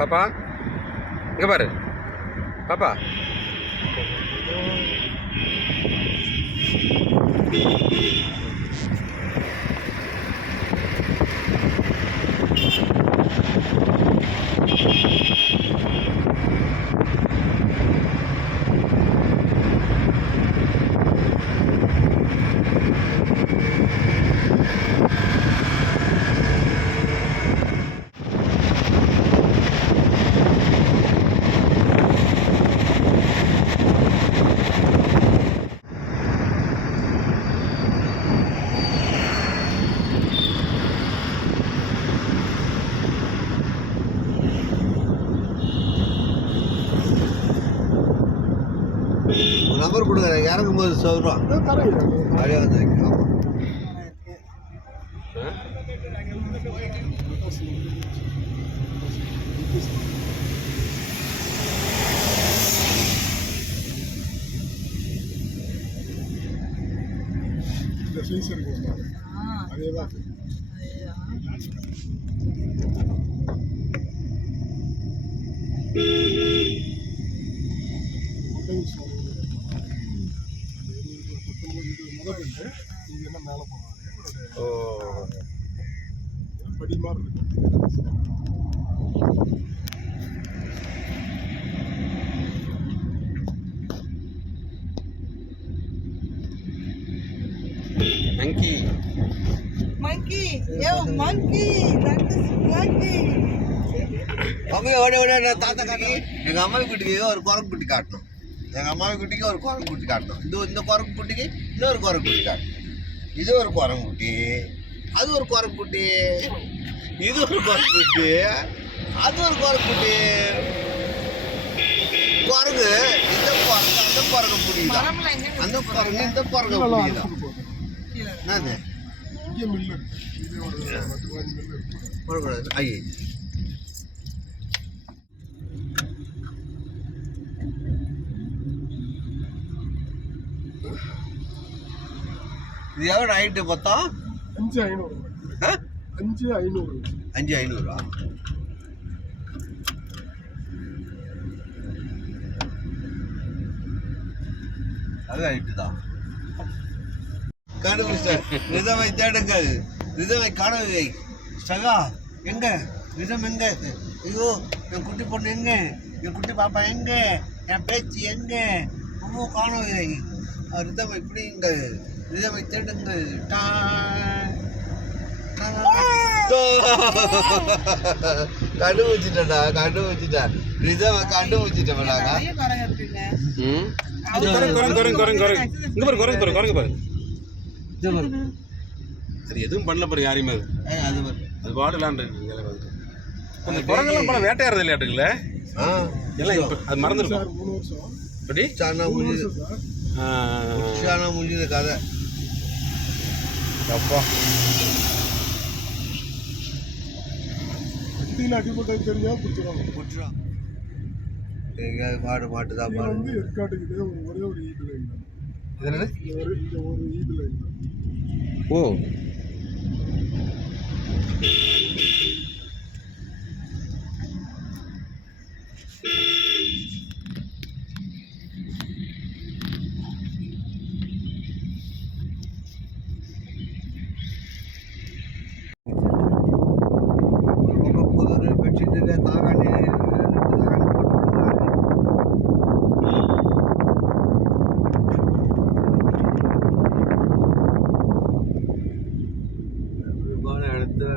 பாப்பா இங்கே பாரு பாப்பா. நம்பர் கொடுங்க, இறங்கும்போது சொல்கிறோம். அப்படியே வந்து வைக்கணும். இந்த ஃபீஸ் இருக்கு அதேதான். முதல் இங்கே என்ன மேலே போவாங்க. ஓ படி மாதிரி இருக்கு. மங்கி Monkey, yo, monkey, that is monkey. அப்படியே ஓட ஓட தாத்தா காட்டி எங்கள் அம்மாவி குட்டிக்கு ஒரு குரங்கு குட்டி காட்டணும். எங்கள் அம்மாவி குட்டிக்கு ஒரு குரங்கு குட்டி காட்டணும். இந்த குரங்கு குட்டிக்கு இன்னொரு குரங்கு குட்டி காட்டணும். இது ஒரு குரங்கு குட்டி, அது ஒரு குரங்கு குட்டி, இது ஒரு குரங்கு குட்டி, அது ஒரு குரங்கு குட்டி. குரங்கு இந்த குரங்கு அந்த குரங்கு பிடிக்குதான், அந்த குரங்கு இந்த குரங்கு பிடிக்குதான். என்னது இங்கே மில்லு இருக்கு. இது ஒரு 10 மில்லு இருக்கு. போடக்கூடாது. ஐயே இது எவ்வளோ ஹைட்டு மொத்தம்? 5,500. 5,500. 5,500. அது ஹைட்டு தான். கண்டுபிடிச்சார். ரிதமை தேடுங்கள், ரிதமை காணவில்லை. சகா எங்க? ரிதம் எங்க? ஐயோ என் குட்டி பொண்ணு எங்க? என் குட்டி பாப்பா எங்க? என் பேச்சு எங்க? ரொம்ப காணவில்லை. ரிதமை பிடியுங்கள், ரிதமை தேடுங்கள். கண்டுபிடிச்சிட்டா கண்டுபிடிச்சிட்டா ரிதமை கண்டுபிடிச்சிட்டா. ம் குரங்கு இங்கே பாரு குரங்கு பாரு. அது எதுவும் பண்ணல பாரு யாரையுமே. அது பாடலான் அந்த குரங்கெல்லாம் பல வேட்டையாடுறது இல்லையாட்டுங்களே எல்லாம் இப்போ அது மறந்துருக்கும். 3 வருஷம். எப்படி சானா முடிஞ்சது கதை. அப்பா கத்தியில் அடிப்பட்டது தெரிஞ்சா பிடிச்சிருவாங்க. பிடிச்சிடும். எங்கேயாவது மாடு மாட்டுதான் இது பாரு. வந்து ஏற்காட்டுக்கு ஒரே ஒரு ஈது லைன் தான். இது இந்த ஒரு ஈது லைன் தான். ஓ புது பெட்ஷீட்டு தாகாணி 2 தாகாணி போட்டுருக்காங்க. எடுத்து